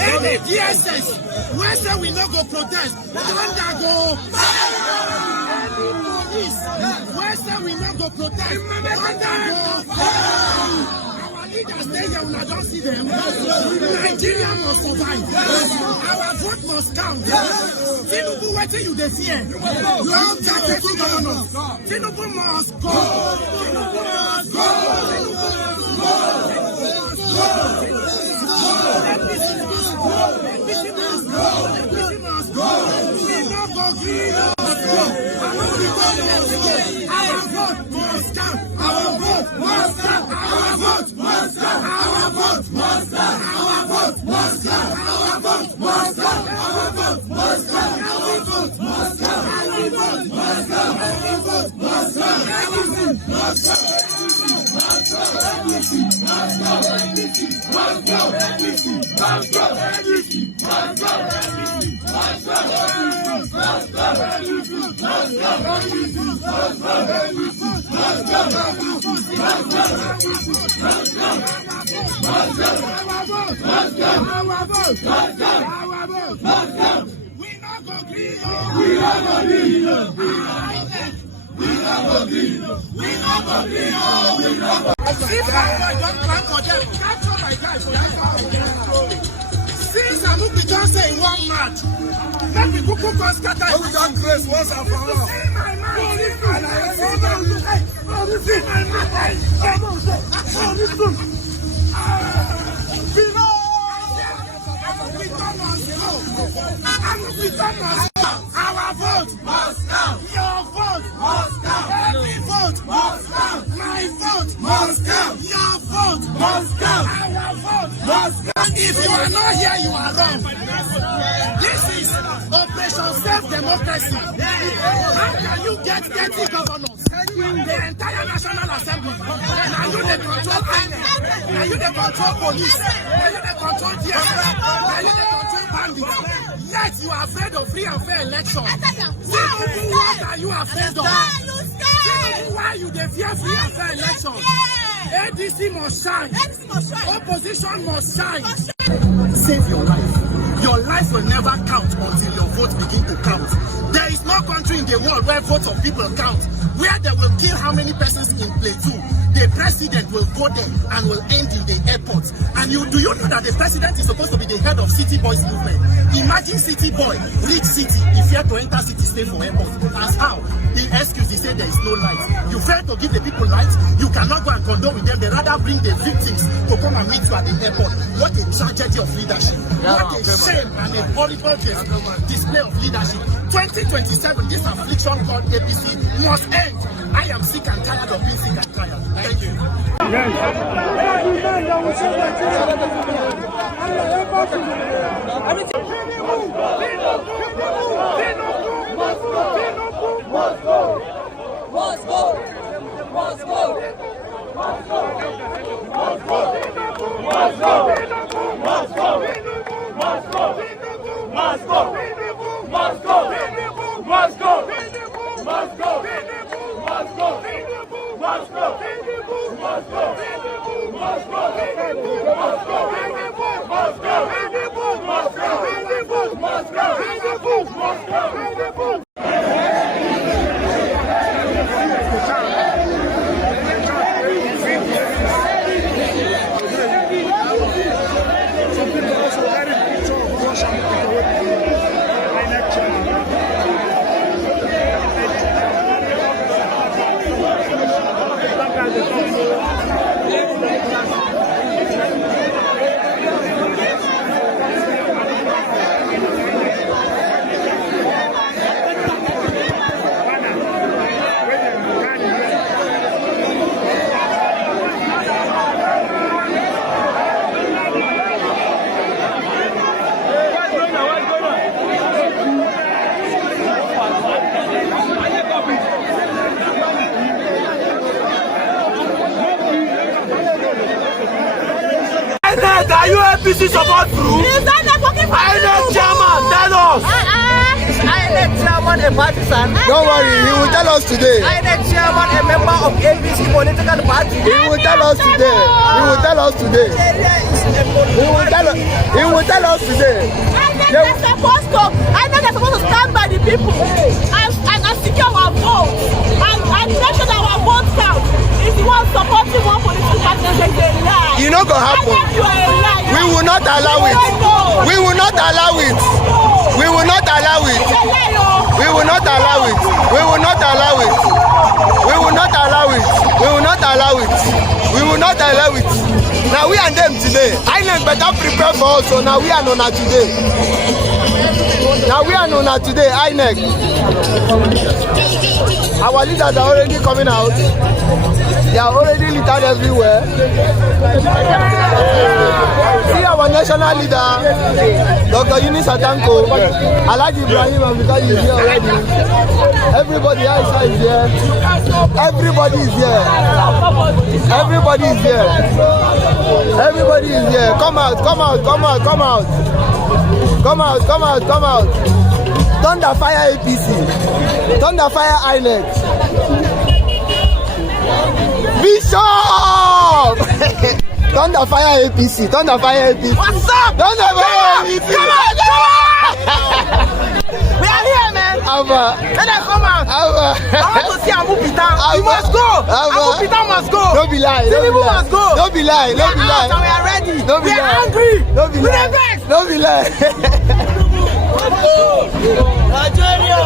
Any DSS, where say we no go protest, thunder go. Police, where say we no go protest, thunder go. Our leaders stay here, we don't see them. Nigeria must survive. Our vote must count. Tinubu, what do you fear? You don't take the two governors. Tinubu must go. Tinubu must go. Since Abuja just say one match, let me go scatter. We don't grace once and for all. Our vote must count. Your vote must count. Every vote must count. My vote must count. Your vote must count. Our vote must count. If you are not here, you are wrong. This is Operation Self-Democracy. How can you get 30 governors? The entire National Assembly. Now you the control army. Now you the control police. Now you the control DSS. Now you the control bandits. Yet you are afraid of free and fair election. What are you afraid of? Why you dey fear free and fair election? ADC must shine. Opposition must shine. Save your life. Your life will never count until your vote begin to count. There is no country in the world where votes of people count, where they will kill how many persons in Plateau. The president will go there and will end in the airport. And do you know that the president is supposed to be the head of City Boys movement? Imagine City Boy, rich city, if you have to enter city, stay for airport. As how? The excuse, he said there is no light. You fail to give the people light, you cannot go and condole with them. They rather bring the victims to come and meet you at the airport. What a tragedy of leadership. What a shame and a horrible display of leadership. 2027, this affliction called APC must end. I am sick and tired of being sick and tired. Thank you. Are you APC support group? Is that not working for you? Chairman, tell us. INEC chairman a partisan? Don't worry, he will tell us today. INEC chairman a member of ADC political party? He will tell us today. He will tell us today. He will tell us today. INEC is supposed to stand by the people and secure our vote and make sure that our vote count. If you want supporting one political party, it's a lie. You know gonna happen. We will not allow it. We will not allow it. We will not allow it. We will not allow it. We will not allow it. We will not allow it. We will not allow it. We will not allow it. Now we and them today. INEC better prepare for us. So now we are Nona today. Now we are Nona today. INEC. Our leaders are already coming out. They are already littered everywhere. See our national leader, Dr. Eunice Atanko, Alhaji Ibrahim, because he's here already. Everybody else is here. Everybody is here. Everybody is here. Everybody is here. Come out, come out, come out, come out. Come out, come out, come out. Thunder fire APC. Thunder fire INEC. Bishop! Thunder fire APC. Thunder fire APC. What's up? Thunder fire APC. Come on, come on! We are here, man. Let them come out. I want to see Abu Pita. You must go. Abu Pita must go. Don't be lying. Tinubu must go. Don't be lying. Don't be lying. We are ready. Don't be we are lying. hungry. Don't be lying. Don't be lying. Nigeria.